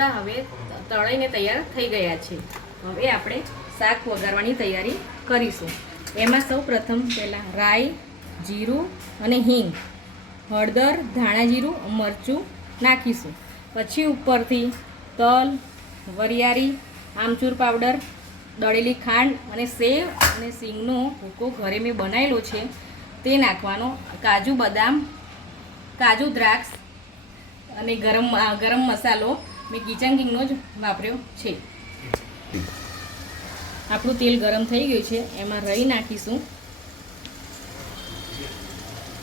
ટીંડોળા હવે તળાઈને તૈયાર થઈ ગયા છે. હવે આપણે શાક વઘારવાની તૈયારી કરીશું. એમાં સૌ પ્રથમ પહેલાં રાઈ, જીરું અને હિંગ, હળદર, ધાણા જીરું, મરચું નાખીશું. પછી ઉપરથી તલ, વરિયાળી, આમચૂર પાવડર, દળેલી ખાંડ અને સેવ અને સિંગનો ભૂકો ઘરે મેં બનાવેલો છે તે નાખવાનો. કાજુ બદામ, કાજુ દ્રાક્ષ અને ગરમ ગરમ મસાલો મેં કિચન કિંગનો જ વાપર્યો છે. આપણું તેલ ગરમ થઈ ગયું છે, એમાં રહી નાખીશું.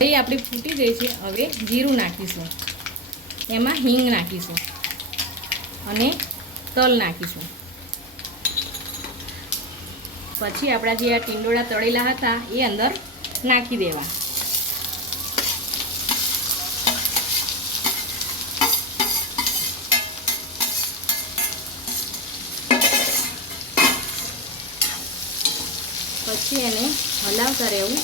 રહી આપણી ફૂટી ગઈ છે, હવે જીરું નાખીશું. એમાં હિંગ નાખીશું અને તલ નાખીશું. પછી આપણા જે આ ટીંડોળા તળેલા હતા, એ અંદર નાખી દેવા. પછી એને હલાવતા રહેવું.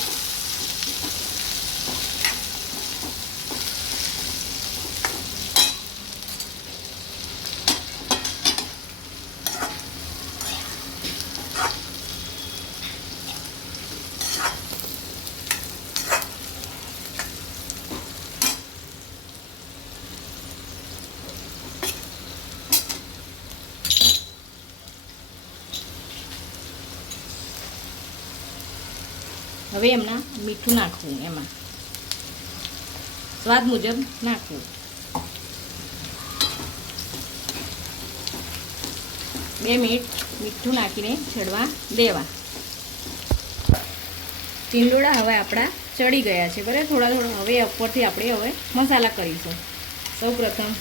હવે એમના મીઠું નાખવું, એમાં. સ્વાદ મુજબ નાખવું. બે મિનિટ મીઠું નાખીને ચડવા દેવા. ટીંડોળા હવે આપણા ચડી ગયા છે, બરાબર? થોડા થોડા હવે ઉપરથી આપણે હવે મસાલા કરીશું. સૌ પ્રથમ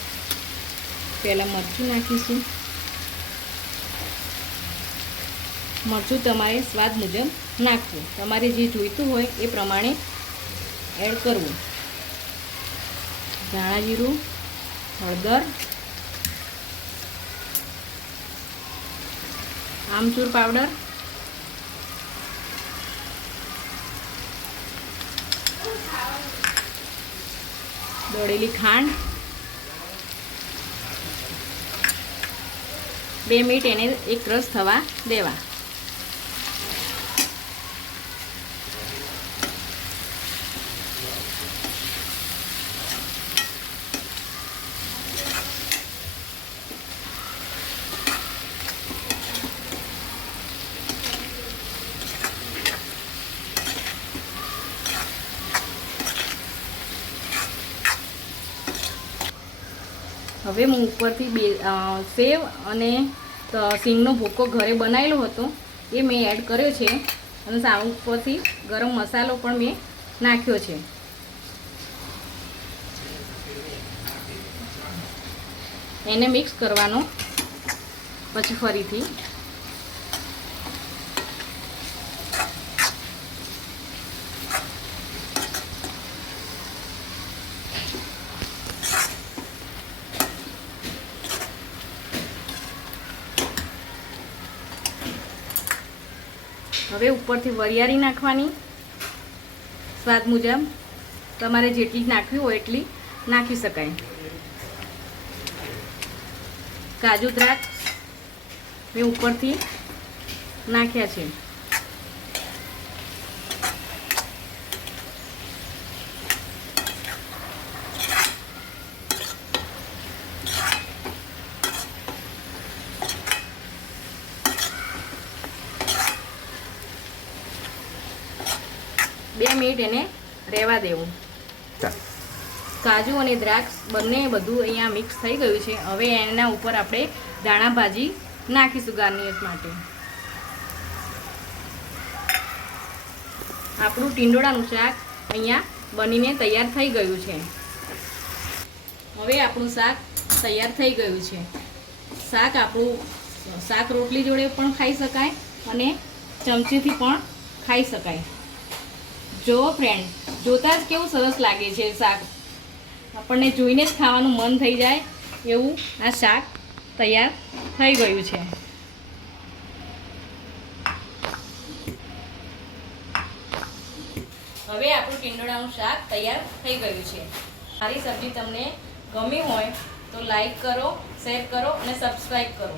પહેલાં મરચું નાખીશું. મરચું તમારે સ્વાદ મુજબ નાખવું. તમારે જે જોઈતું હોય એ પ્રમાણે એડ કરવું. ધાણા જીરું, હળદર, આમચૂર પાવડર, દળેલી ખાંડ, બે મિનિટ એને એક રસ થવા દેવા. હવે હું ઉપરથી બે સેવ અને સિંગનો ભૂકો ઘરે બનાવેલો હતો. એ મેં એડ કર્યો છે અને સાવ ઉપરથી ગરમ મસાલો પણ મેં નાખ્યો છે. એને મિક્સ કરવાનો પછી ફરીથી. હવે ઉપરથી વરિયાળી નાખવાની સ્વાદ મુજબ. તમારે જેટલી નાખવી હોય એટલી નાખી શકાય. કાજુ દ્રાક્ષ મેં ઉપરથી નાખ્યા છે. બે મિનિટ એને રહેવા દેવું. કાજુ અને દ્રાક્ષ બંને બધું અહીંયા મિક્સ થઈ ગયું છે. હવે એના ઉપર આપણે દાણા ભાજી નાખીશું ગાર્નિયર માટે. આપણું ટીંડોળાનું શાક અહીંયા બનીને તૈયાર થઈ ગયું છે. હવે આપણું શાક તૈયાર થઈ ગયું છે. શાક આપણું શાક રોટલી જોડે પણ ખાઈ શકાય અને ચમચીથી પણ ખાઈ શકાય. જો ફ્રેન્ડ જોતાં જ કેવું સરસ લાગે છે શાક. આપણને જોઈને જ ખાવાનું મન થઈ જાય એવું આ શાક તૈયાર થઈ ગયું છે. હવે આપણું ટીંડોળાનું શાક તૈયાર થઈ ગયું છે. મારી સબ્જી તમને ગમી હોય તો લાઈક કરો શેર કરો અને સબસ્ક્રાઈબ કરો.